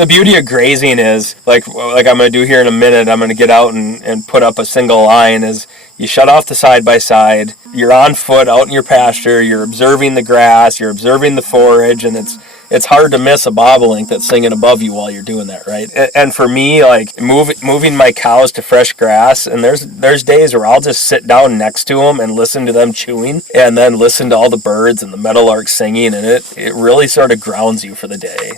The beauty of grazing is, like I'm going to do here in a minute, I'm going to get out and put up a single line, is you shut off the side-by-side, you're on foot out in your pasture, you're observing the grass, you're observing the forage, and it's hard to miss a bobolink that's singing above you while you're doing that, right? And for me, like moving my cows to fresh grass, and there's days where I'll just sit down next to them and listen to them chewing, and then listen to all the birds and the meadowlark singing, and it really sort of grounds you for the day.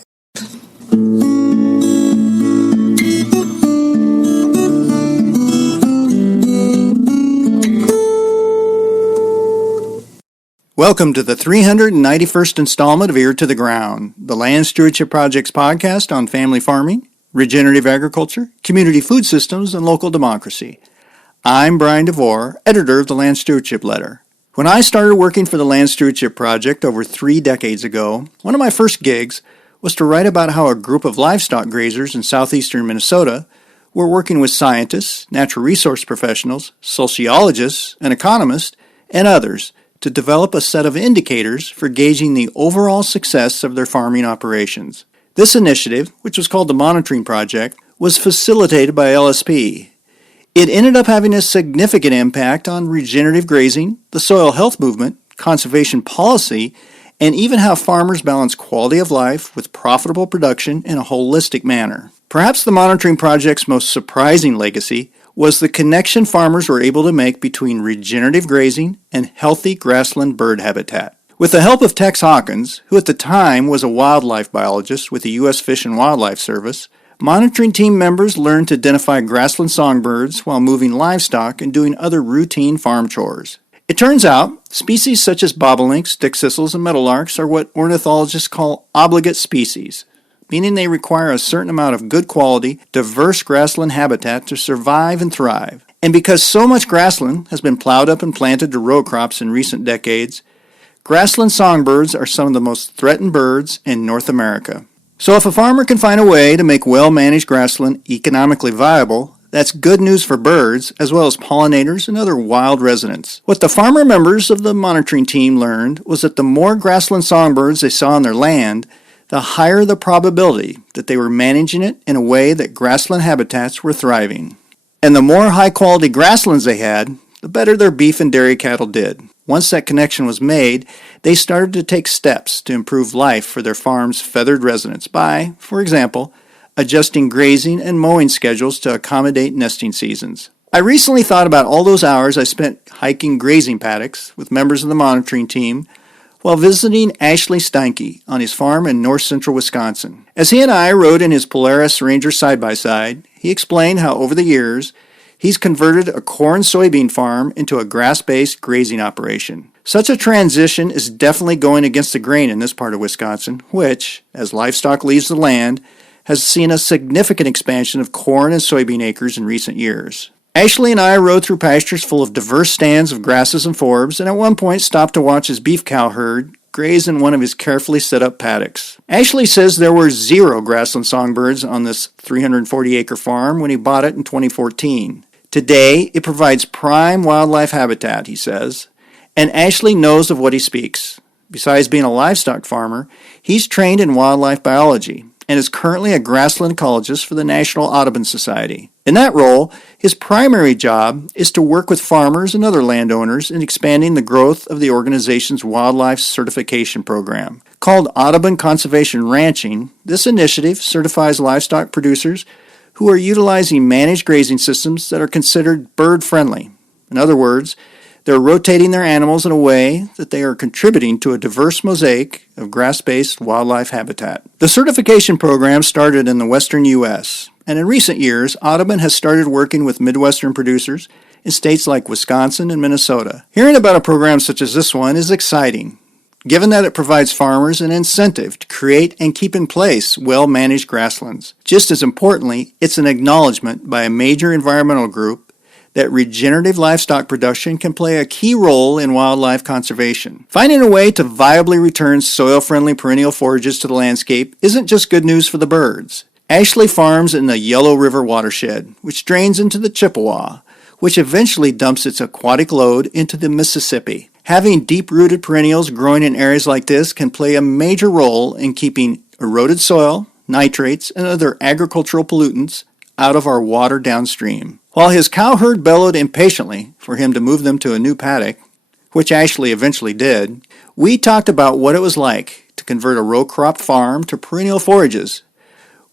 Welcome to the 391st installment of Ear to the Ground, the Land Stewardship Project's podcast on family farming, regenerative agriculture, community food systems, and local democracy. I'm Brian DeVore, editor of the Land Stewardship Letter. When I started working for the Land Stewardship Project over 3 decades ago, one of my first gigs was to write about how a group of livestock grazers in southeastern Minnesota were working with scientists, natural resource professionals, sociologists, and economists, and others to develop a set of indicators for gauging the overall success of their farming operations. This initiative, which was called the Monitoring Project, was facilitated by LSP. It ended up having a significant impact on regenerative grazing, the soil health movement, conservation policy, and even how farmers balance quality of life with profitable production in a holistic manner. Perhaps the Monitoring Project's most surprising legacy was the connection farmers were able to make between regenerative grazing and healthy grassland bird habitat. With the help of Tex Hawkins, who at the time was a wildlife biologist with the U.S. Fish and Wildlife Service, monitoring team members learned to identify grassland songbirds while moving livestock and doing other routine farm chores. It turns out, species such as bobolinks, dickcissels, and meadowlarks are what ornithologists call obligate species, meaning they require a certain amount of good quality, diverse grassland habitat to survive and thrive. And because so much grassland has been plowed up and planted to row crops in recent decades, grassland songbirds are some of the most threatened birds in North America. So if a farmer can find a way to make well-managed grassland economically viable, that's good news for birds as well as pollinators and other wild residents. What the farmer members of the monitoring team learned was that the more grassland songbirds they saw on their land, the higher the probability that they were managing it in a way that grassland habitats were thriving. And the more high-quality grasslands they had, the better their beef and dairy cattle did. Once that connection was made, they started to take steps to improve life for their farm's feathered residents by, for example, adjusting grazing and mowing schedules to accommodate nesting seasons. I recently thought about all those hours I spent hiking grazing paddocks with members of the monitoring team while visiting Ashley Steinke on his farm in north-central Wisconsin. As he and I rode in his Polaris Ranger side-by-side, he explained how over the years, he's converted a corn-soybean farm into a grass-based grazing operation. Such a transition is definitely going against the grain in this part of Wisconsin, which, as livestock leaves the land, has seen a significant expansion of corn and soybean acres in recent years. Ashley and I rode through pastures full of diverse stands of grasses and forbs, and at one point stopped to watch his beef cow herd graze in one of his carefully set up paddocks. Ashley says there were 0 grassland songbirds on this 340-acre farm when he bought it in 2014. Today, it provides prime wildlife habitat, he says, and Ashley knows of what he speaks. Besides being a livestock farmer, he's trained in wildlife biology and is currently a grassland ecologist for the National Audubon Society. In that role, his primary job is to work with farmers and other landowners in expanding the growth of the organization's wildlife certification program. Called Audubon Conservation Ranching, this initiative certifies livestock producers who are utilizing managed grazing systems that are considered bird-friendly. In other words, they're rotating their animals in a way that they are contributing to a diverse mosaic of grass-based wildlife habitat. The certification program started in the western U.S., and in recent years, Audubon has started working with Midwestern producers in states like Wisconsin and Minnesota. Hearing about a program such as this one is exciting, given that it provides farmers an incentive to create and keep in place well-managed grasslands. Just as importantly, it's an acknowledgement by a major environmental group that regenerative livestock production can play a key role in wildlife conservation. Finding a way to viably return soil-friendly perennial forages to the landscape isn't just good news for the birds. Ashley farms in the Yellow River watershed, which drains into the Chippewa, which eventually dumps its aquatic load into the Mississippi. Having deep-rooted perennials growing in areas like this can play a major role in keeping eroded soil nitrates, and other agricultural pollutants out of our water downstream. While his cow herd bellowed impatiently for him to move them to a new paddock, which Ashley eventually did, we talked about what it was like to convert a row crop farm to perennial forages,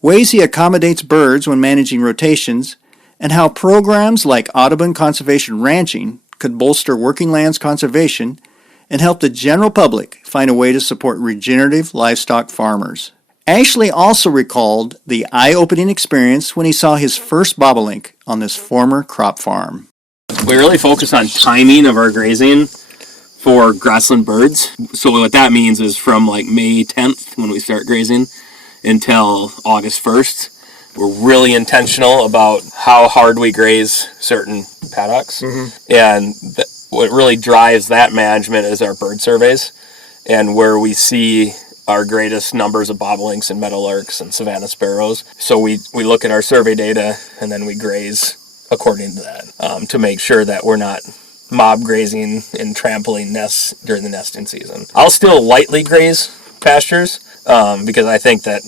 ways he accommodates birds when managing rotations, and how programs like Audubon Conservation Ranching could bolster working lands conservation and help the general public find a way to support regenerative livestock farmers. Ashley also recalled the eye-opening experience when he saw his first bobolink on this former crop farm. We really focus on timing of our grazing for grassland birds. So what that means is from like May 10th when we start grazing until August 1st. We're really intentional about how hard we graze certain paddocks. And what really drives that management is our bird surveys and where we see our greatest numbers of bobolinks and meadowlarks and savanna sparrows. So we look at our survey data and then we graze according to that to make sure that we're not mob grazing and trampling nests during the nesting season. I'll still lightly graze pastures because I think that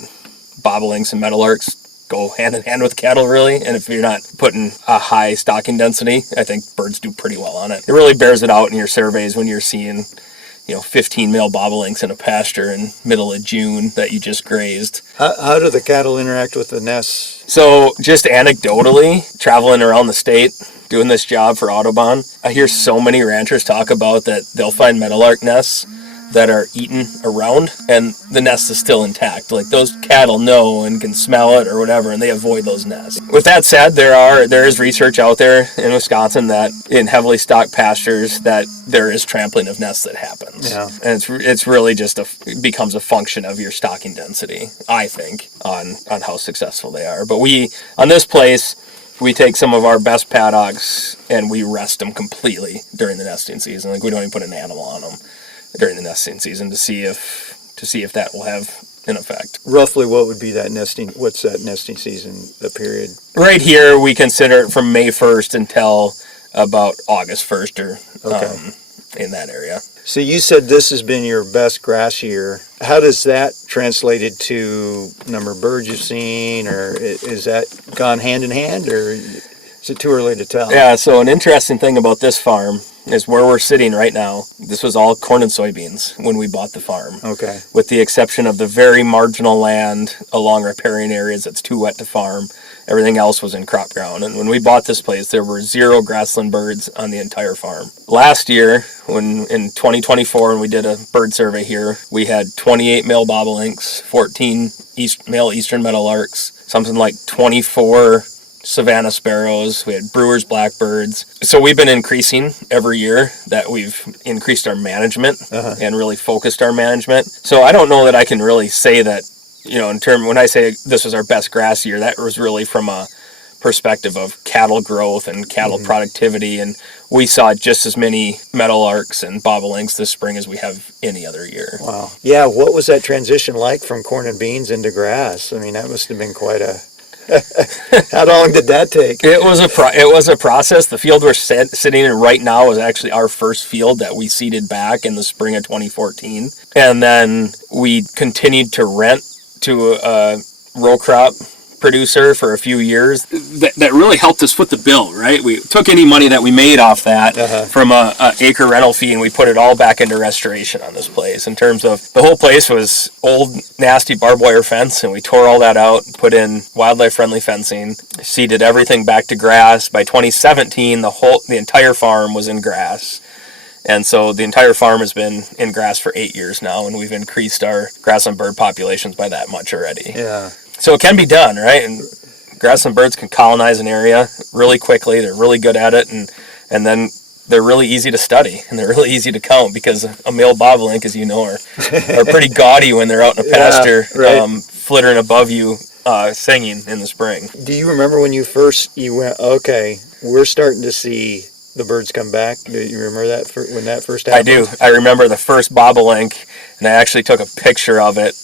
bobolinks and meadowlarks go hand in hand with cattle, really. And if you're not putting a high stocking density, I think birds do pretty well on it. It really bears it out in your surveys when you're seeing 15 male bobolinks in a pasture in middle of June that you just grazed. How do the cattle interact with the nests? So just anecdotally, traveling around the state, doing this job for Audubon, I hear so many ranchers talk about that they'll find meadowlark nests that are eaten around and the nest is still intact. Like those cattle know and can smell it or whatever and they avoid those nests. With that said, there is research out there in Wisconsin that in heavily stocked pastures that there is trampling of nests that happens. Yeah. And it's really just it becomes a function of your stocking density, I think, on how successful they are. But on this place, we take some of our best paddocks and we rest them completely during the nesting season. Like we don't even put an animal on them during the nesting season to see if that will have an effect. Roughly what would be what's that nesting season, the period? Right here, we consider it from May 1st until about August 1st or in that area. So you said this has been your best grass year. How does that translate to number of birds you've seen, or is that gone hand in hand, or is it too early to tell? Yeah, so an interesting thing about this farm is where we're sitting right now. This was all corn and soybeans when we bought the farm. Okay. With the exception of the very marginal land along riparian areas that's too wet to farm. Everything else was in crop ground. And when we bought this place, there were 0 grassland birds on the entire farm. Last year, in 2024, when we did a bird survey here, we had 28 male bobolinks, 14 male eastern meadowlarks, something like 24 savanna sparrows, we had Brewer's blackbirds. So we've been increasing every year that we've increased our management and really focused our management. So I don't know that I can really say that, when I say this was our best grass year, that was really from a perspective of cattle growth and cattle productivity. And we saw just as many meadowlarks and bobolinks this spring as we have any other year. Wow. Yeah, what was that transition like from corn and beans into grass? I mean, that must have been quite a... How long did that take? It was a process. The field we're sitting in right now is actually our first field that we seeded back in the spring of 2014. And then we continued to rent to a row crop producer for a few years. That really helped us foot the bill, right? We took any money that we made off that from a acre rental fee and we put it all back into restoration on this place. In terms of the whole place was old nasty barbed wire fence and we tore all that out, put in wildlife friendly fencing, seeded everything back to grass. By 2017 the entire farm was in grass. And so the entire farm has been in grass for 8 years now and we've increased our grassland bird populations by that much already. Yeah. So it can be done, right? And grassland birds can colonize an area really quickly. They're really good at it, and then they're really easy to study, and they're really easy to count because a male bobolink, as you know, are pretty gaudy when they're out in a pasture, flittering above you, singing in the spring. Do you remember when you went, okay, we're starting to see the birds come back? Do you remember that when that first happened? I do. I remember the first bobolink, and I actually took a picture of it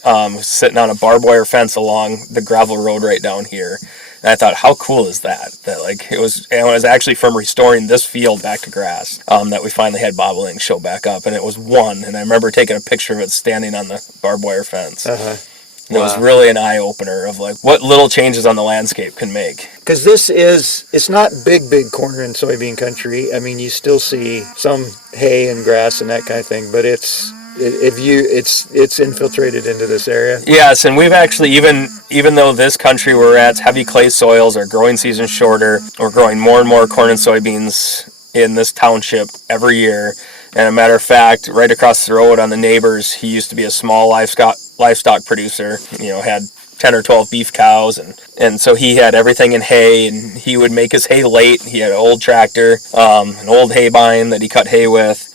sitting on a barbed wire fence along the gravel road right down here. And I thought, how cool is that? That it was actually from restoring this field back to grass that we finally had bobolinks show back up, and it was one. And I remember taking a picture of it standing on the barbed wire fence. And it was really an eye-opener of like what little changes on the landscape can make. Because it's not big corn and soybean country. I mean, you still see some hay and grass and that kind of thing, but it's infiltrated into this area. Yes, and we've actually, even though this country we're at's heavy clay soils, our growing season shorter, we're growing more and more corn and soybeans in this township every year. And a matter of fact, right across the road on the neighbors, he used to be a small livestock producer, had 10 or 12 beef cows, and so he had everything in hay, and he would make his hay late. He had an old tractor, an old hay bine that he cut hay with,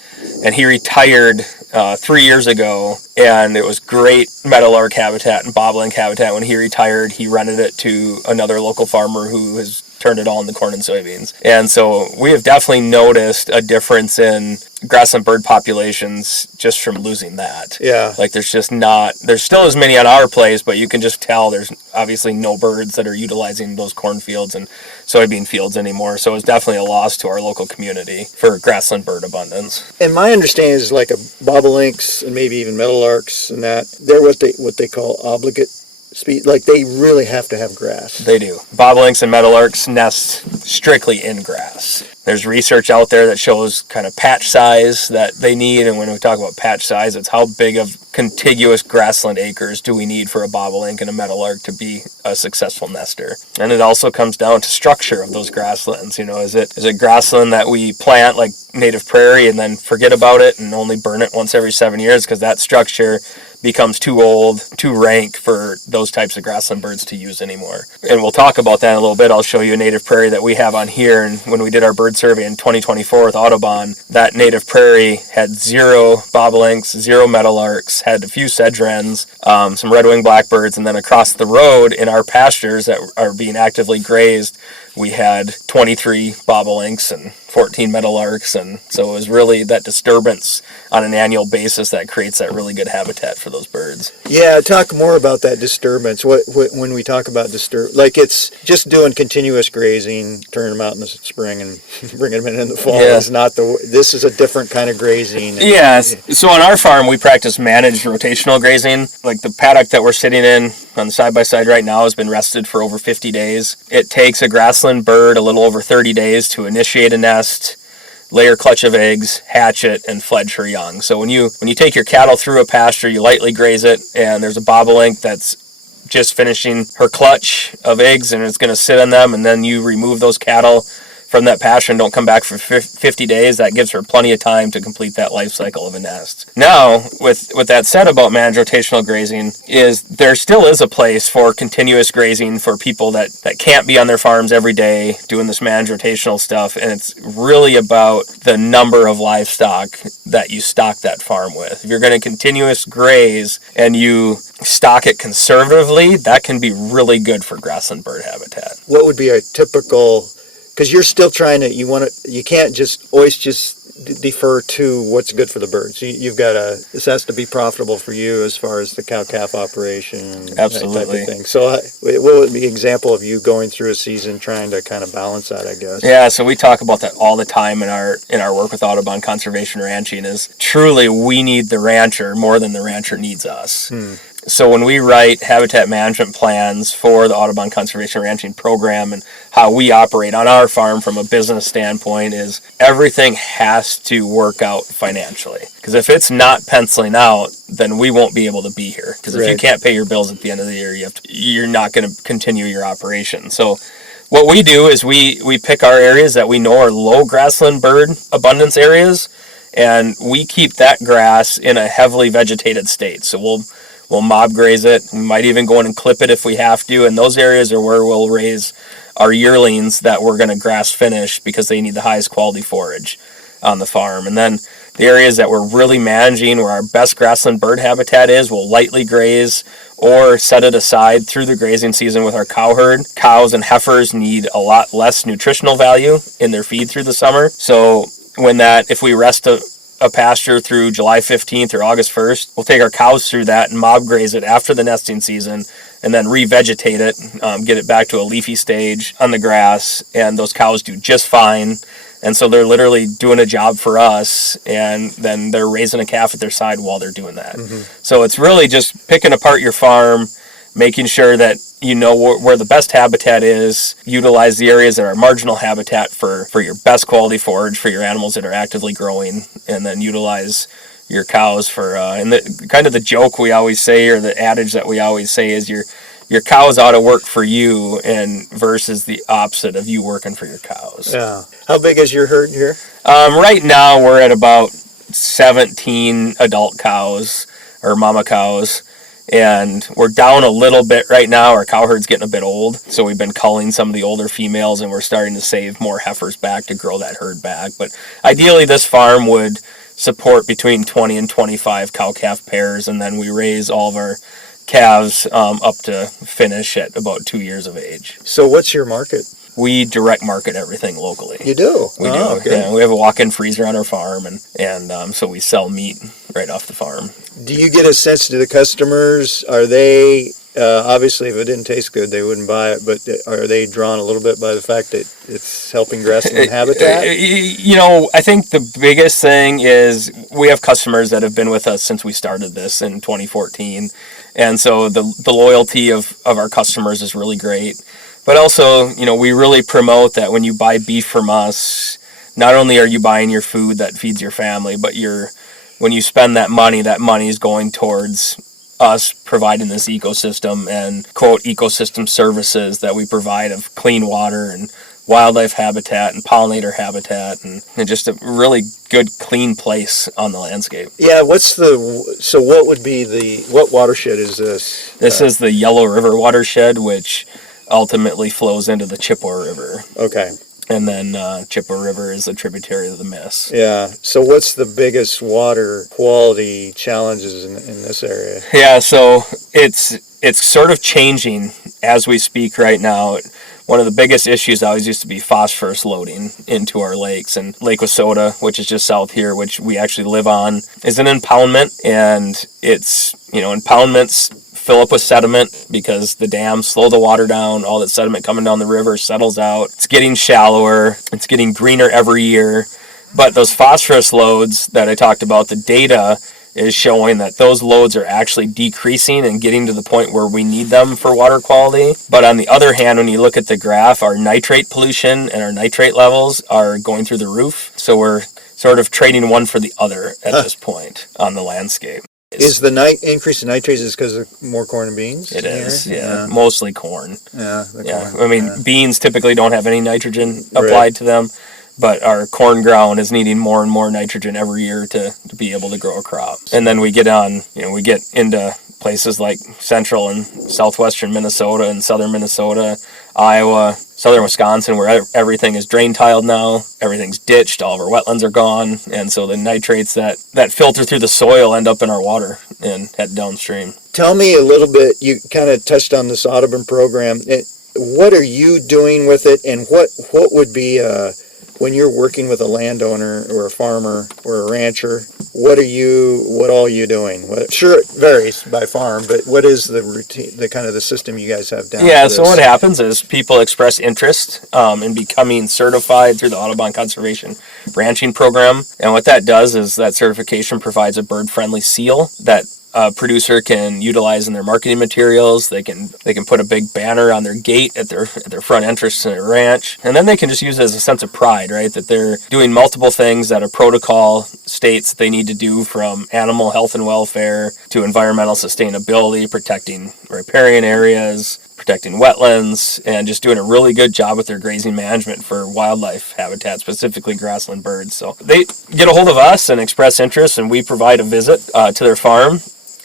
and he retired 3 years ago, and it was great meadowlark habitat and bobolink habitat. When he retired, he rented it to another local farmer who has turned it all into corn and soybeans. And so we have definitely noticed a difference in grassland bird populations just from losing that. Yeah. Like there's still as many on our place, but you can just tell there's obviously no birds that are utilizing those cornfields and soybean fields anymore. So it's definitely a loss to our local community for grassland bird abundance. And my understanding is like bobolinks and maybe even meadowlarks and that, they're what they call obligate species. Like they really have to have grass. They do. Bobolinks and meadowlarks nest strictly in grass. There's research out there that shows kind of patch size that they need, and when we talk about patch size, it's how big of contiguous grassland acres do we need for a bobolink and a meadowlark to be a successful nester. And it also comes down to structure of those grasslands. Is it grassland that we plant like native prairie and then forget about it and only burn it once every 7 years because that structure becomes too old, too rank for those types of grassland birds to use anymore. And we'll talk about that in a little bit. I'll show you a native prairie that we have on here, and when we did our bird survey in 2024 with Audubon, that native prairie had 0 bobolinks, 0 meadowlarks, had a few sedge wrens, some red-winged blackbirds, and then across the road in our pastures that are being actively grazed, we had 23 bobolinks and 14 meadowlarks, and so it was really that disturbance on an annual basis that creates that really good habitat for those birds. Yeah, talk more about that disturbance. What when we talk about like it's just doing continuous grazing, turning them out in the spring and bringing them in the fall is not this is a different kind of grazing. Yes. So on our farm, we practice managed rotational grazing. Like the paddock that we're sitting in on the side-by-side right now has been rested for over 50 days. It takes a grassland bird a little over 30 days to initiate a nest, lay her clutch of eggs, hatch it, and fledge her young. So when you take your cattle through a pasture, you lightly graze it, and there's a bobolink that's just finishing her clutch of eggs, and it's going to sit on them, and then you remove those cattle from that pasture and don't come back for 50 days, that gives her plenty of time to complete that life cycle of a nest. Now, with that said about managed rotational grazing, is there still is a place for continuous grazing for people that can't be on their farms every day doing this managed rotational stuff, and it's really about the number of livestock that you stock that farm with. If you're going to continuous graze and you stock it conservatively, that can be really good for grassland bird habitat. What would be a typical, because you're still trying to, you can't just always just defer to what's good for the birds. You've got this has to be profitable for you as far as the cow-calf operation and absolutely that type of thing. So will it be an example of you going through a season trying to kind of balance that, I guess? Yeah, so we talk about that all the time in our work with Audubon Conservation Ranching, is truly we need the rancher more than the rancher needs us. So when we write habitat management plans for the Audubon Conservation Ranching program and how we operate on our farm from a business standpoint, is everything has to work out financially. Because if it's not penciling out, then we won't be able to be here. Because if you can't pay your bills at the end of the year, you're not going to continue your operation. So what we do is we pick our areas that we know are low grassland bird abundance areas, and we keep that grass in a heavily vegetated state. So we'll mob graze it. We might even go in and clip it if we have to. And those areas are where we'll raise our yearlings that we're going to grass finish because they need the highest quality forage on the farm. And then the areas that we're really managing, where our best grassland bird habitat is, we'll lightly graze or set it aside through the grazing season with our cow herd. Cows and heifers need a lot less nutritional value in their feed through the summer. So if we rest a pasture through July 15th or August 1st, we'll take our cows through that and mob graze it after the nesting season, and then revegetate it, get it back to a leafy stage on the grass, and those cows do just fine. And so they're literally doing a job for us, and then they're raising a calf at their side while they're doing that. So it's really just picking apart your farm making sure that you know where the best habitat is, utilize the areas that are marginal habitat for your best quality forage for your animals that are actively growing, and then utilize your cows for, and the kind of the joke we always say, or the adage that we always say, is your cows ought to work for you, and versus the opposite of you working for your cows. Yeah. How big is your herd here? Right now we're at about 17 adult cows, or mama cows, and we're down a little bit right now. Our cow herd's getting a bit old, so we've been culling some of the older females, and we're starting to save more heifers back to grow that herd back. But ideally this farm would support between 20 and 25 cow-calf pairs, and then we raise all of our calves up to finish at about 2 years of age. So what's your market? We direct market everything locally. You do? We do. Okay. Yeah, we have a walk-in freezer on our farm, and so we sell meat right off the farm. Do you get a sense to the customers? Are they, obviously if it didn't taste good, they wouldn't buy it, but are they drawn a little bit by the fact that it's helping grassland habitat? I think the biggest thing is we have customers that have been with us since we started this in 2014, and so the loyalty of our customers is really great. But also, we really promote that when you buy beef from us, not only are you buying your food that feeds your family, but when you spend that money is going towards us providing this ecosystem and, quote, ecosystem services that we provide of clean water and wildlife habitat and pollinator habitat and just a really good, clean place on the landscape. Yeah, what would be what watershed is this? This is the Yellow River watershed, which ultimately flows into the Chippewa River. Okay. And then Chippewa River is a tributary of the Miss. Yeah. So what's the biggest water quality challenges in this area? Yeah, so it's sort of changing as we speak right now. One of the biggest issues always used to be phosphorus loading into our lakes. And Lake Wissota, which is just south here, which we actually live on, is an impoundment. And it's, impoundments fill up with sediment because the dams slow the water down. All that sediment coming down the river settles out. It's getting shallower. It's getting greener every year. But those phosphorus loads that I talked about, the data is showing that those loads are actually decreasing and getting to the point where we need them for water quality. But on the other hand, when you look at the graph, our nitrate pollution and our nitrate levels are going through the roof. So we're sort of trading one for the other at this point on the landscape. Is the increase in nitrates is because of more corn and beans? It is, yeah. Mostly corn. Yeah, corn. I mean, beans typically don't have any nitrogen applied to them, but our corn ground is needing more and more nitrogen every year to be able to grow a crop. And then we get into places like central and southwestern Minnesota and southern Minnesota, Iowa, southern Wisconsin, where everything is drain tiled now, everything's ditched, all of our wetlands are gone, and so the nitrates that filter through the soil end up in our water and head downstream. Tell me a little bit, you kind of touched on this Audubon program. What are you doing with it, and what would be, when you're working with a landowner or a farmer or a rancher, what all are you doing? Sure, it varies by farm, but what is the routine, the kind of the system you guys have down? Yeah, so what happens is people express interest in becoming certified through the Audubon Conservation Ranching Program, and what that does is that certification provides a bird-friendly seal that a producer can utilize in their marketing materials. They can put a big banner on their gate at their front entrance to their ranch, and then they can just use it as a sense of pride, right? That they're doing multiple things that a protocol states they need to do, from animal health and welfare to environmental sustainability, protecting riparian areas, protecting wetlands, and just doing a really good job with their grazing management for wildlife habitat, specifically grassland birds. So they get a hold of us and express interest, and we provide a visit to their farm.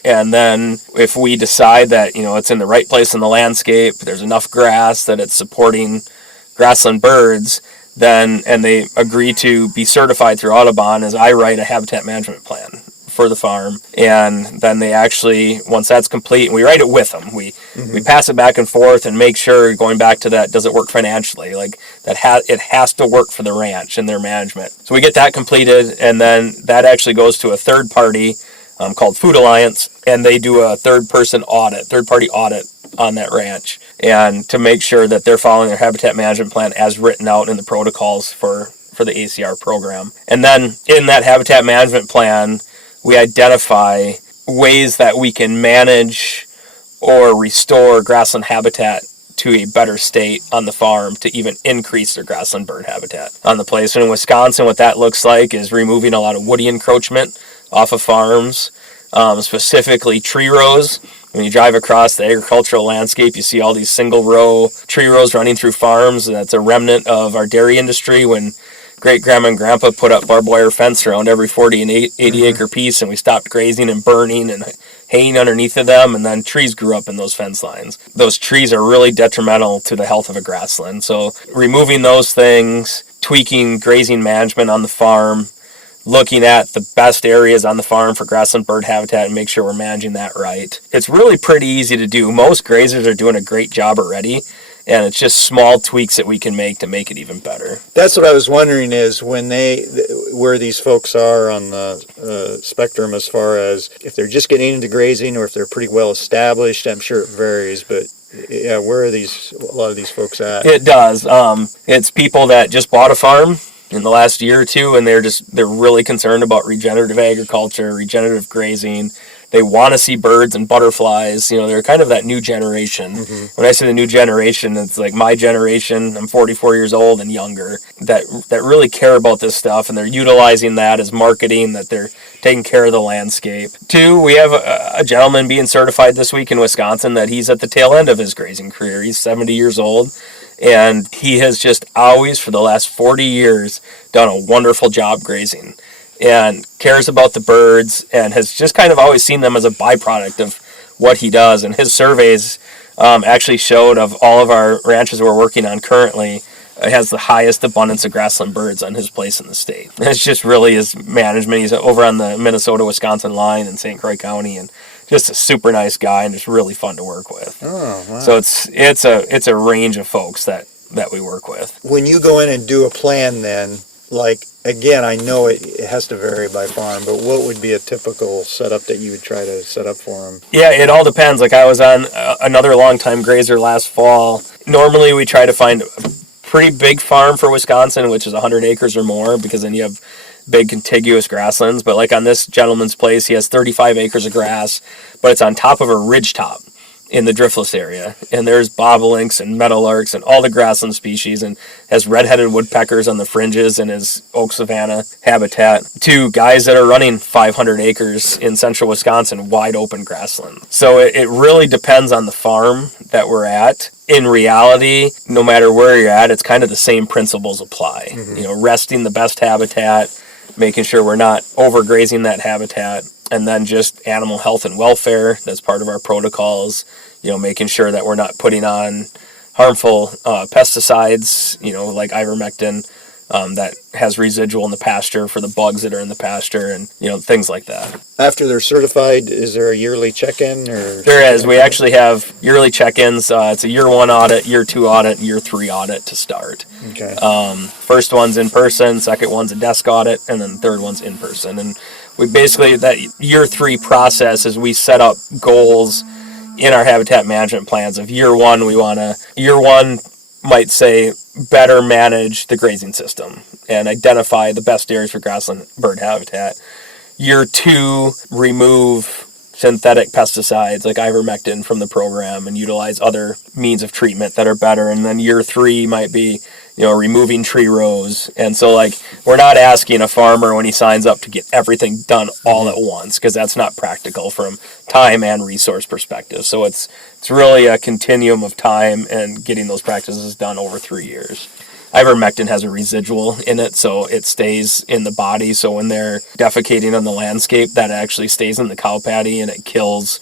And then if we decide that, it's in the right place in the landscape, there's enough grass that it's supporting grassland birds, and they agree to be certified through Audubon, as I write a habitat management plan for the farm. And then they actually, once that's complete, and we write it with them, we pass it back and forth and make sure, going back to that, does it work financially? Like it has to work for the ranch and their management. So we get that completed, and then that actually goes to a third party called Food Alliance, and they do a third-party audit on that ranch, and to make sure that they're following their habitat management plan as written out in the protocols for the ACR program. And then in that habitat management plan, we identify ways that we can manage or restore grassland habitat to a better state on the farm to even increase their grassland bird habitat on the place. And in Wisconsin, what that looks like is removing a lot of woody encroachment off of farms, specifically tree rows. When you drive across the agricultural landscape, you see all these single row tree rows running through farms, and that's a remnant of our dairy industry when great grandma and grandpa put up barbed wire fence around every 40 and 80 acre piece, and we stopped grazing and burning and haying underneath of them, and then trees grew up in those fence lines. Those trees are really detrimental to the health of a grassland. So removing those things, tweaking grazing management on the farm, looking at the best areas on the farm for grassland bird habitat and make sure we're managing that right. It's really pretty easy to do. Most grazers are doing a great job already, and it's just small tweaks that we can make to make it even better. That's what I was wondering is where these folks are on the spectrum as far as if they're just getting into grazing or if they're pretty well established. I'm sure it varies, but yeah, where are a lot of these folks at? It does. It's people that just bought a farm in the last year or two, and they're really concerned about regenerative agriculture, regenerative grazing. They want to see birds and butterflies. They're kind of that new generation. When I say the new generation, it's like my generation. I'm 44 years old and younger that really care about this stuff, and they're utilizing that as marketing, that they're taking care of the landscape. Two, we have a gentleman being certified this week in Wisconsin that he's at the tail end of his grazing career. He's 70 years old, and he has just always, for the last 40 years, done a wonderful job grazing and cares about the birds and has just kind of always seen them as a byproduct of what he does. And his surveys actually showed of all of our ranches we're working on currently, it has the highest abundance of grassland birds on his place in the state. And it's just really his management. He's over on the Minnesota-Wisconsin line in St. Croix County, and just a super nice guy and just really fun to work with. Oh, wow. So it's a range of folks that we work with. When you go in and do a plan then, like, again, I know it has to vary by farm, but what would be a typical setup that you would try to set up for them? Yeah, it all depends. Like I was on another long-time grazer last fall. Normally we try to find a pretty big farm for Wisconsin, which is 100 acres or more, because then you have big contiguous grasslands. But like on this gentleman's place, he has 35 acres of grass, but it's on top of a ridge top in the driftless area, and there's bobolinks and meadowlarks and all the grassland species, and has red-headed woodpeckers on the fringes in his oak savanna habitat, to guys that are running 500 acres in central Wisconsin, wide open grassland. So it really depends on the farm that we're at. In reality, no matter where you're at, it's kind of the same principles apply. Resting the best habitat, making sure we're not overgrazing that habitat, and then just animal health and welfare. That's part of our protocols. Making sure that we're not putting on harmful pesticides, like ivermectin, that has residual in the pasture for the bugs that are in the pasture, and things like that. After they're certified, is there a yearly check-in? Or there is. We actually have yearly check-ins. It's a year 1 audit, year 2 audit, year 3 audit to start. Okay. First one's in person, second one's a desk audit, and then third one's in person. And we basically, that year 3 process is we set up goals in our habitat management plans of year 1. Year 1 might say better manage the grazing system and identify the best areas for grassland bird habitat. Year 2, remove synthetic pesticides like ivermectin from the program and utilize other means of treatment that are better. And then year 3 might be, removing tree rows. And so we're not asking a farmer when he signs up to get everything done all at once, because that's not practical from time and resource perspective. So it's really a continuum of time and getting those practices done over 3 years. Ivermectin has a residual in it, so it stays in the body. So when they're defecating on the landscape, that actually stays in the cow patty, and it kills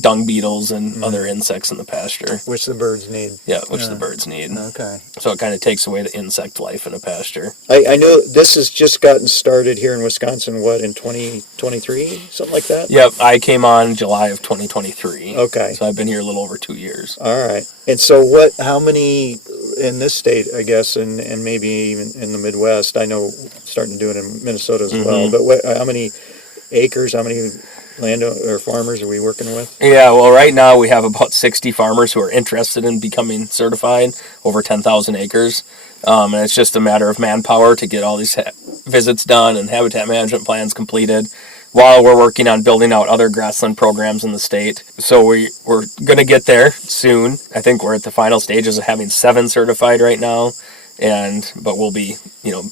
dung beetles and other insects in the pasture. Which the birds need. Yeah, the birds need. Okay. So it kind of takes away the insect life in a pasture. I know this has just gotten started here in Wisconsin, in 2023? Something like that? Yep, I came on July of 2023. Okay. So I've been here a little over 2 years. All right. And so how many in this state, I guess, and maybe even in the Midwest, I know starting to do it in Minnesota as well, but how many acres, how many land or farmers are we working with? Yeah, well, right now we have about 60 farmers who are interested in becoming certified, over 10,000 acres. And it's just a matter of manpower to get all these visits done and habitat management plans completed. while we're working on building out other grassland programs in the state. So we're going to get there soon. I think we're at the final stages of having 7 certified right now, but we'll be,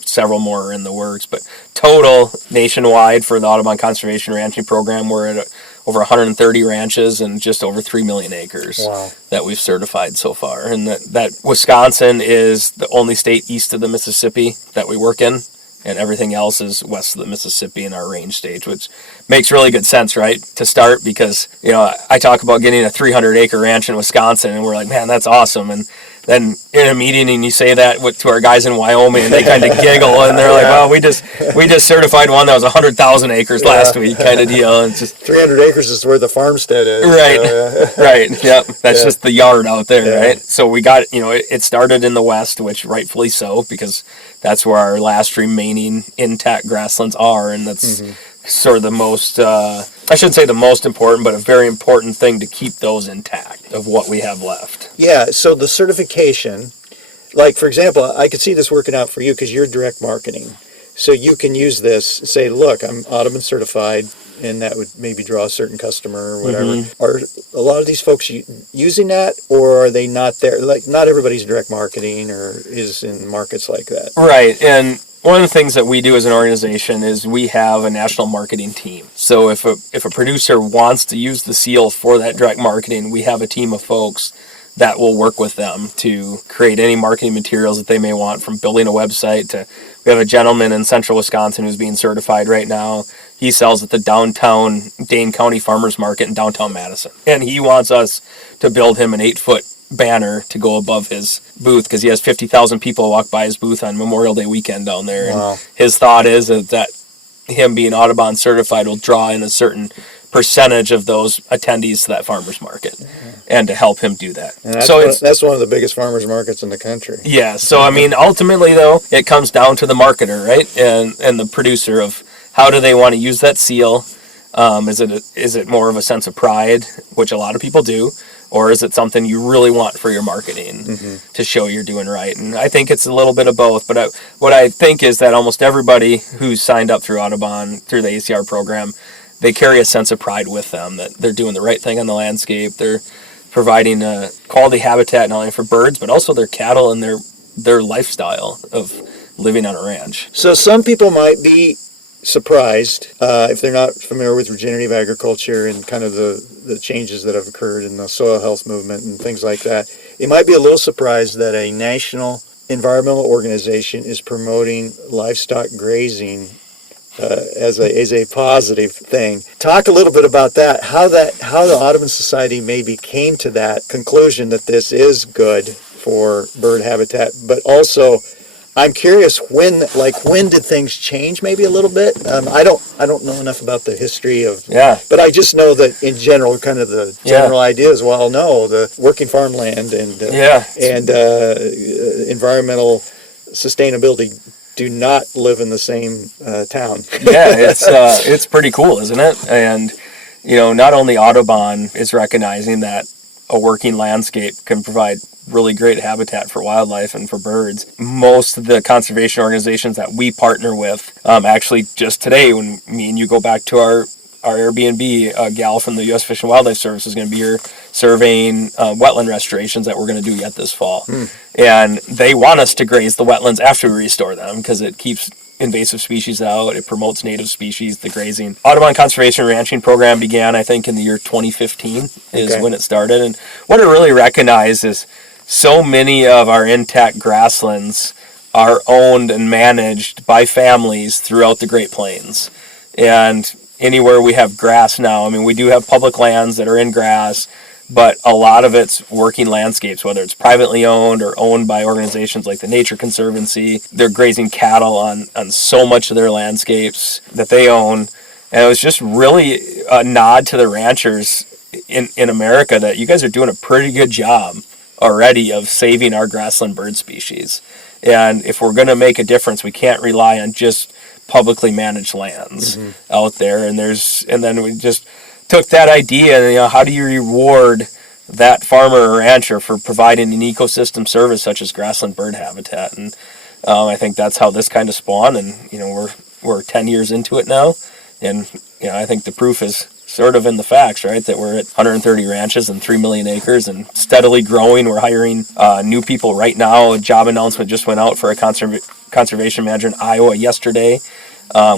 several more are in the works. But total nationwide for the Audubon Conservation Ranching Program, we're at over 130 ranches and just over 3 million acres. Wow. That we've certified so far. And that Wisconsin is the only state east of the Mississippi that we work in, and everything else is west of the Mississippi in our range stage, which makes really good sense, right, to start, because, I talk about getting a 300-acre ranch in Wisconsin, and we're like, man, that's awesome. And then in a meeting, and you say that to our guys in Wyoming, and they kind of giggle, and they're like, well, we just certified one that was 100,000 acres last week, kind of deal. And it's just 300 acres is where the farmstead is. Right, right, yep. That's just the yard out there, right? So we got, it started in the west, which rightfully so, because that's where our last remaining intact grasslands are, and that's sort of the most, I shouldn't say the most important, but a very important thing to keep those intact of what we have left. Yeah, so the certification, like, for example, I could see this working out for you because you're direct marketing. So you can use this, say, look, I'm Audubon certified, and that would maybe draw a certain customer or whatever. Are a lot of these folks using that, or are they not there? Like, not everybody's direct marketing or is in markets like that. Right, and one of the things that we do as an organization is we have a national marketing team. So if a producer wants to use the seal for that direct marketing, we have a team of folks that will work with them to create any marketing materials that they may want, from building a website to, we have a gentleman in central Wisconsin who's being certified right now. He sells at the downtown Dane County Farmers Market in downtown Madison. And he wants us to build him an 8-foot banner to go above his booth, because he has 50,000 people walk by his booth on Memorial Day weekend down there. Wow. And his thought is that him being Audubon certified will draw in a certain percentage of those attendees to that farmers market, and to help him do that. And that's one of the biggest farmers markets in the country. Yeah, so I mean, ultimately though, it comes down to the marketer, right, and the producer of how do they want to use that seal. Is it more of a sense of pride, which a lot of people do, or is it something you really want for your marketing to show you're doing right? And I think it's a little bit of both, but what I think is that almost everybody who's signed up through Audubon, through the ACR program, they carry a sense of pride with them, that they're doing the right thing on the landscape. They're providing a quality habitat not only for birds, but also their cattle and their lifestyle of living on a ranch. So some people might be surprised if they're not familiar with regenerative agriculture and kind of the changes that have occurred in the soil health movement and things like that. They might be a little surprised that a national environmental organization is promoting livestock grazing as a positive thing. Talk a little bit about that. How the Audubon Society maybe came to that conclusion that this is good for bird habitat, but also I'm curious when did things change maybe a little bit? I don't know enough about the history of, but I just know that in general, kind of the general idea is, well, no, the working farmland and environmental sustainability do not live in the same town. It's pretty cool, isn't it? And not only Audubon is recognizing that a working landscape can provide really great habitat for wildlife and for birds. Most of the conservation organizations that we partner with, actually just today when me and you go back to our Airbnb, a gal from the U.S. Fish and Wildlife Service is going to be here surveying wetland restorations that we're going to do yet this fall. And they want us to graze the wetlands after we restore them, because it keeps invasive species out, it promotes native species, the grazing. Audubon Conservation Ranching Program began, I think, in the year 2015 is when it started. And what it really recognized is so many of our intact grasslands are owned and managed by families throughout the Great Plains. And anywhere we have grass now, I mean, we do have public lands that are in grass, but a lot of it's working landscapes, whether it's privately owned or owned by organizations like the Nature Conservancy. They're grazing cattle on so much of their landscapes that they own. And it was just really a nod to the ranchers in America that you guys are doing a pretty good job already of saving our grassland bird species. And if we're going to make a difference, we can't rely on just publicly managed lands out there. And then we just took that idea and, how do you reward that farmer or rancher for providing an ecosystem service such as grassland bird habitat? And I think that's how this kind of spawned. And, we're 10 years into it now. And I think the proof is sort of in the facts, right? That we're at 130 ranches and 3 million acres and steadily growing. We're hiring new people right now. A job announcement just went out for a conservation manager in Iowa yesterday.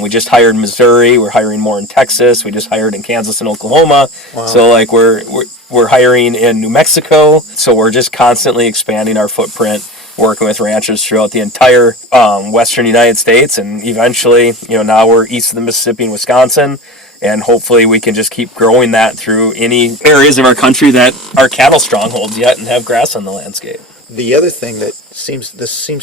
We just hired in Missouri. We're hiring more in Texas. We just hired in Kansas and Oklahoma. Wow. So like we're hiring in New Mexico. So we're just constantly expanding our footprint, working with ranchers throughout the entire western United States, and eventually, now we're east of the Mississippi and Wisconsin, and hopefully we can just keep growing that through any areas of our country that are cattle strongholds yet and have grass on the landscape. The other thing that seems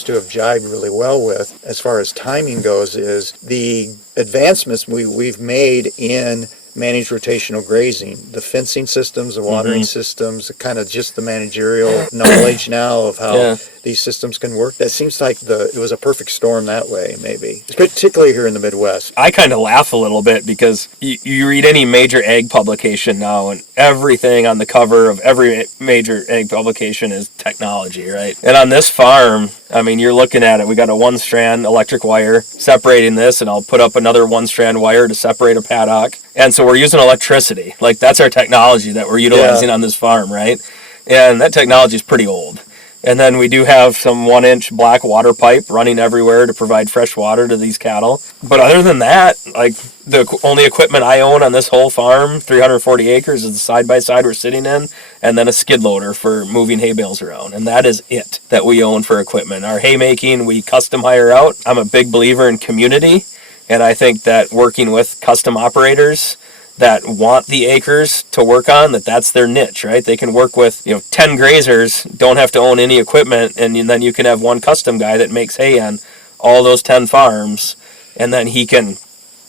to have jibed really well with, as far as timing goes, is the advancements we've made in managed rotational grazing, the fencing systems, the watering systems, kind of just the managerial knowledge now of how these systems can work. That seems like it was a perfect storm that way, maybe, particularly here in the Midwest. I kind of laugh a little bit because you read any major ag publication now, and everything on the cover of every major ag publication is technology, right? And on this farm, I mean, you're looking at it. We got a 1-strand electric wire separating this, and I'll put up another 1-strand wire to separate a paddock. And so we're using electricity. Like, that's our technology that we're utilizing on this farm, right? And that technology is pretty old. And then we do have some 1-inch black water pipe running everywhere to provide fresh water to these cattle. But other than that, like, the only equipment I own on this whole farm, 340 acres, is the side-by-side we're sitting in, and then a skid loader for moving hay bales around. And that is it that we own for equipment. Our haymaking, we custom hire out. I'm a big believer in community, and I think that working with custom operators that want the acres to work on, that's their niche, right? They can work with 10 grazers, don't have to own any equipment, and then you can have one custom guy that makes hay on all those 10 farms, and then he can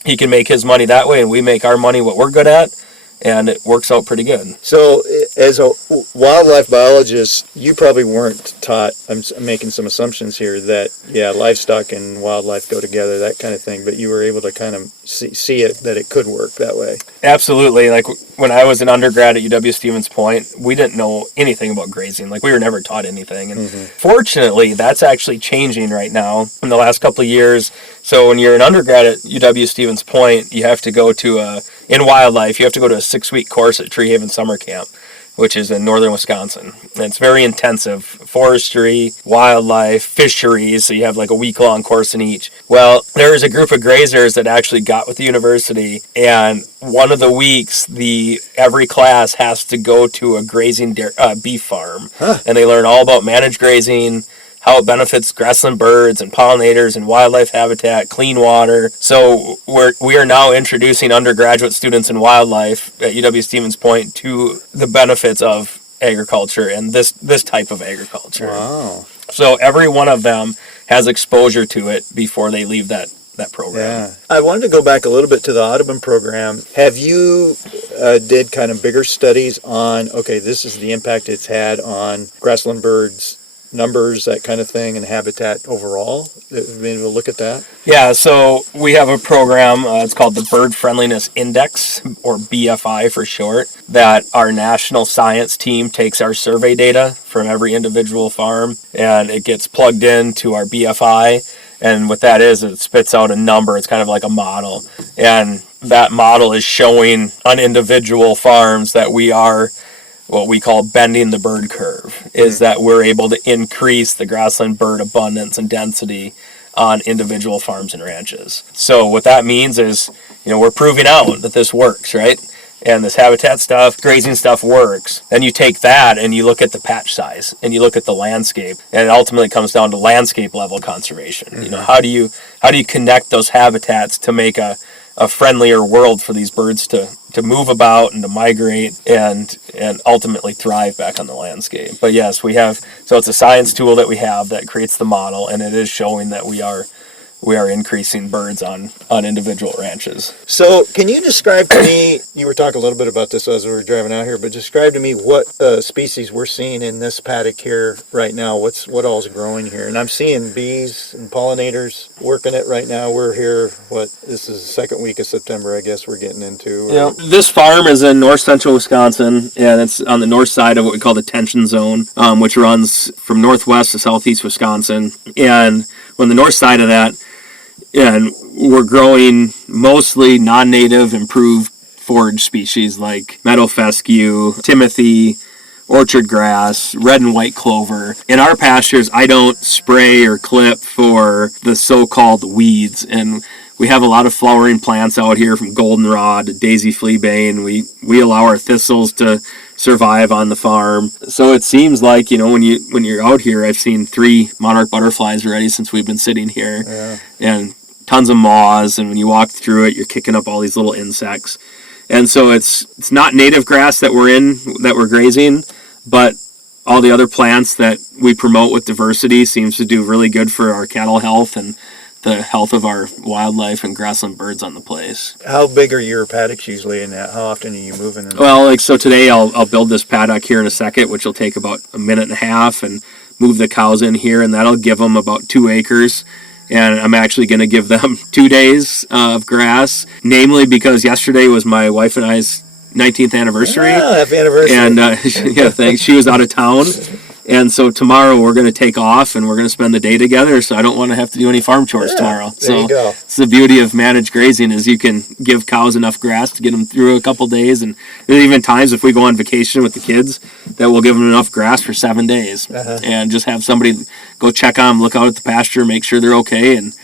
make his money that way, and we make our money what we're good at, and it works out pretty good. So as a wildlife biologist, you probably weren't taught, I'm making some assumptions here, that livestock and wildlife go together, that kind of thing, but you were able to kind of see it, that it could work that way. Absolutely. Like, when I was an undergrad at UW-Stevens Point, we didn't know anything about grazing. Like, we were never taught anything. And fortunately, that's actually changing right now in the last couple of years. So when you're an undergrad at UW-Stevens Point, you have to go to in wildlife, you have to go to a 6-week course at Tree Haven Summer Camp, which is in northern Wisconsin. And it's very intensive. Forestry, wildlife, fisheries, so you have like a week-long course in each. Well, there is a group of grazers that actually got with the university, and one of the weeks, every class has to go to a grazing beef farm. And they learn all about managed grazing, how it benefits grassland birds and pollinators and wildlife habitat, clean water. So we are now introducing undergraduate students in wildlife at UW-Stevens Point to the benefits of agriculture and this type of agriculture. Wow. So every one of them has exposure to it before they leave that program. Yeah. I wanted to go back a little bit to the Audubon program. Have you did kind of bigger studies on, this is the impact it's had on grassland birds, numbers, that kind of thing, and habitat overall? Have you been able to look at that? Yeah, so we have a program, it's called the Bird Friendliness Index, or BFI for short, that our national science team takes our survey data from every individual farm, and it gets plugged into our BFI, and what that is, it spits out a number. It's kind of like a model, and that model is showing on individual farms that we are what we call bending the bird curve, is that we're able to increase the grassland bird abundance and density on individual farms and ranches. So what that means is, we're proving out that this works, right? And this habitat stuff, grazing stuff works. Then you take that and you look at the patch size and you look at the landscape, and it ultimately comes down to landscape level conservation. How do you connect those habitats to make a friendlier world for these birds to move about and to migrate and ultimately thrive back on the landscape. But yes, we have, so it's a science tool that we have that creates the model, and it is showing that we are increasing birds on individual ranches. So can you describe to me, you were talking a little bit about this as we were driving out here, but describe to me what species we're seeing in this paddock here right now. What all is growing here? And I'm seeing bees and pollinators working it right now. We're here, this is the second week of September, I guess we're getting into. Yeah, this farm is in north central Wisconsin, and it's on the north side of what we call the tension zone, which runs from northwest to southeast Wisconsin. And on the north side of that, and we're growing mostly non-native improved forage species like meadow fescue, timothy, orchard grass, red and white clover. In our pastures, I don't spray or clip for the so-called weeds, and we have a lot of flowering plants out here from goldenrod to daisy fleabane. We allow our thistles to survive on the farm. So it seems like, when you're out here, I've seen 3 monarch butterflies already since we've been sitting here. Yeah. And tons of moths, and when you walk through it, you're kicking up all these little insects. And so it's not native grass that we're grazing, but all the other plants that we promote with diversity seems to do really good for our cattle health and the health of our wildlife and grassland birds on the place. How big are your paddocks usually, and how often are you moving them? Well, so today I'll build this paddock here in a second, which will take about a minute and a half, and move the cows in here, and that'll give them about 2 acres. And I'm actually going to give them 2 days of grass, namely because yesterday was my wife and I's 19th anniversary. Oh, happy anniversary. And yeah, thanks. She was out of town. And so tomorrow we're going to take off and we're going to spend the day together. So I don't want to have to do any farm chores tomorrow. There you go. It's the beauty of managed grazing is you can give cows enough grass to get them through a couple days. And there's even times if we go on vacation with the kids that we'll give them enough grass for 7 days and just have somebody go check on them, look out at the pasture, make sure they're okay. And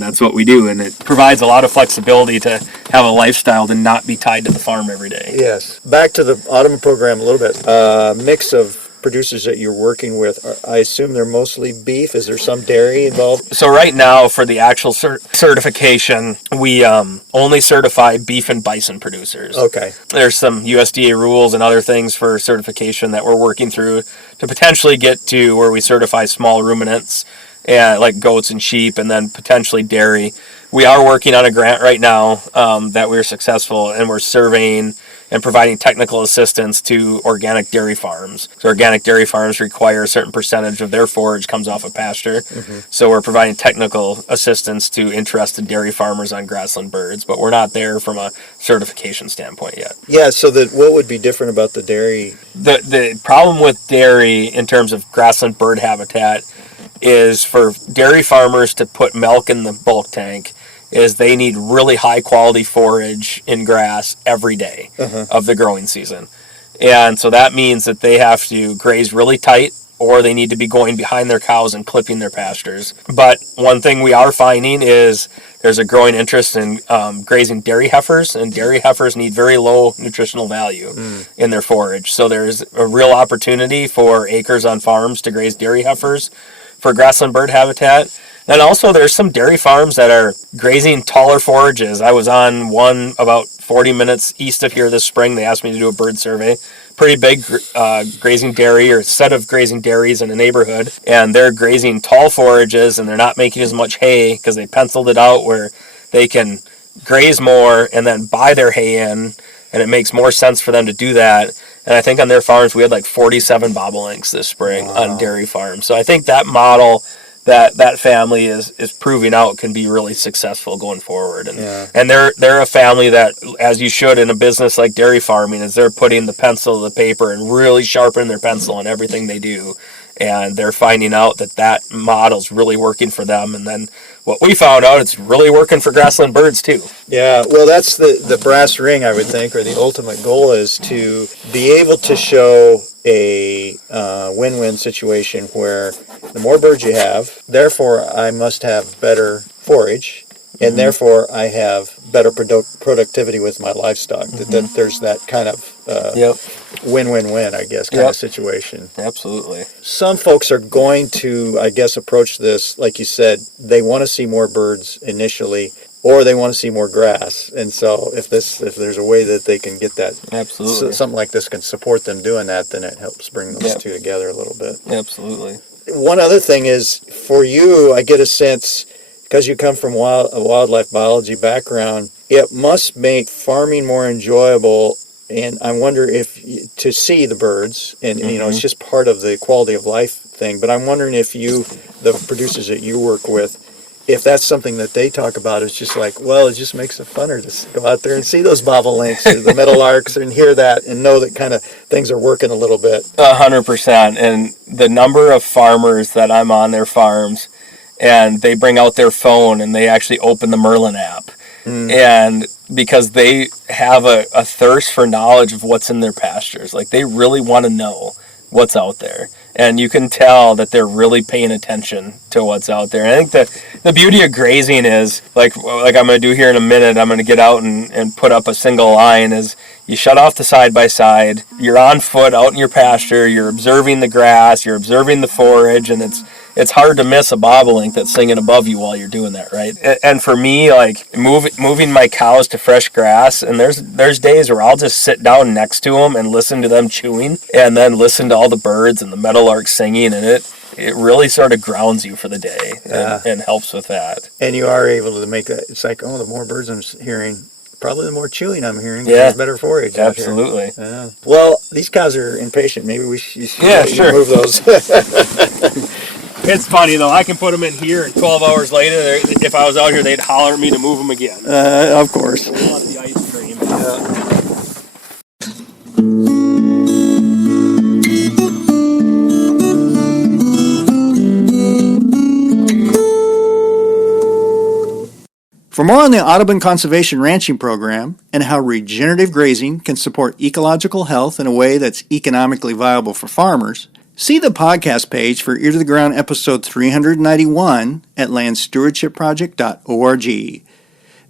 that's what we do. And it provides a lot of flexibility to have a lifestyle to not be tied to the farm every day. Yes. Back to the Autumn program a little bit. Mix of producers that you're working with, I assume they're mostly beef. Is there some dairy involved? So right now for the actual certification, we only certify beef and bison producers. Okay. There's some USDA rules and other things for certification that we're working through to potentially get to where we certify small ruminants and like goats and sheep, and then potentially dairy. We are working on a grant right now that we're successful, and we're surveying and providing technical assistance to organic dairy farms. So organic dairy farms require a certain percentage of their forage comes off of pasture. So we're providing technical assistance to interested dairy farmers on grassland birds, but we're not there from a certification standpoint yet. Yeah, so what would be different about the dairy? The problem with dairy in terms of grassland bird habitat is for dairy farmers to put milk in the bulk tank is they need really high quality forage in grass every day of the growing season. And so that means that they have to graze really tight, or they need to be going behind their cows and clipping their pastures. But one thing we are finding is there's a growing interest in grazing dairy heifers, and dairy heifers need very low nutritional value in their forage. So there's a real opportunity for acres on farms to graze dairy heifers for grassland bird habitat. And also there's some dairy farms that are grazing taller forages. I was on one about 40 minutes east of here this spring. They asked me to do a bird survey. Pretty big grazing dairy or set of grazing dairies in a neighborhood. And they're grazing tall forages, and they're not making as much hay because they penciled it out where they can graze more and then buy their hay in. And it makes more sense for them to do that. And I think on their farms we had like 47 bobolinks this spring on dairy farms. So I think that model that family is proving out can be really successful going forward. And they're a family that, as you should in a business like dairy farming, is they're putting the pencil to the paper and really sharpening their pencil on everything they do. And they're finding out that model's really working for them. And then what we found out, it's really working for grassland birds too. Yeah, well, that's the brass ring, I would think, or the ultimate goal is to be able to show a win-win situation where the more birds you have, therefore I must have better forage, and therefore I have better productivity with my livestock. That there's that kind of win-win-win, I guess, kind of situation. Absolutely. Some folks are going to, I guess, approach this, like you said, they want to see more birds initially, or they want to see more grass. And so if there's a way that they can get that, absolutely, something like this can support them doing that, then it helps bring those two together a little bit. Absolutely. One other thing is, for you, I get a sense, because you come from a wildlife biology background, it must make farming more enjoyable. And I wonder if to see the birds, and it's just part of the quality of life thing. But I'm wondering if the producers that you work with, if that's something that they talk about, it's just like, well, it just makes it funner to go out there and see those bobolinks or the meadowlarks and hear that and know that kind of things are working a little bit. 100%. And the number of farmers that I'm on their farms, and they bring out their phone and they actually open the Merlin app. And because they have a thirst for knowledge of what's in their pastures. Like, they really want to know what's out there. And you can tell that they're really paying attention to what's out there. And I think the beauty of grazing is, like I'm going to do here in a minute, I'm going to get out and put up a single line, is you shut off the side-by-side, you're on foot out in your pasture, you're observing the grass, you're observing the forage, and it's hard to miss a bobolink that's singing above you while you're doing that, right? And for me, like, moving my cows to fresh grass, and there's days where I'll just sit down next to them and listen to them chewing, and then listen to all the birds and the meadowlark singing, and it really sort of grounds you for the day and helps with that. And you are able to make that. It's like, oh, the more birds I'm hearing, probably the more chewing I'm hearing. Yeah, there's better forage. Absolutely. Out here. Yeah. Well, these cows are impatient. Maybe you should sure. move those. It's funny, though. I can put them in here, and 12 hours later, if I was out here, they'd holler at me to move them again. Of course. Let the ice cream. For more on the Audubon Conservation Ranching Program and how regenerative grazing can support ecological health in a way that's economically viable for farmers, see the podcast page for Ear to the Ground episode 391 at landstewardshipproject.org.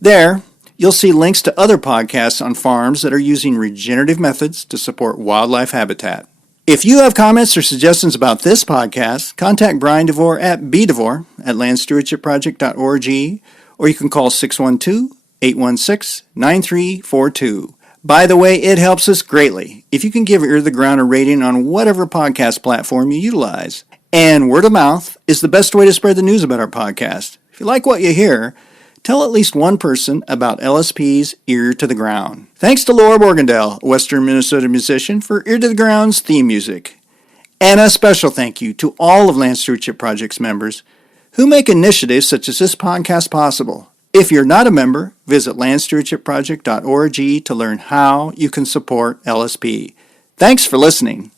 There, you'll see links to other podcasts on farms that are using regenerative methods to support wildlife habitat. If you have comments or suggestions about this podcast, contact Brian DeVore at bdevore@landstewardshipproject.org, or you can call 612-816-9342. By the way, it helps us greatly if you can give Ear to the Ground a rating on whatever podcast platform you utilize. And word of mouth is the best way to spread the news about our podcast. If you like what you hear, tell at least one person about LSP's Ear to the Ground. Thanks to Laura Morgendale, a Western Minnesota musician, for Ear to the Ground's theme music. And a special thank you to all of Land Stewardship Project's members who make initiatives such as this podcast possible. If you're not a member, visit landstewardshipproject.org to learn how you can support LSP. Thanks for listening.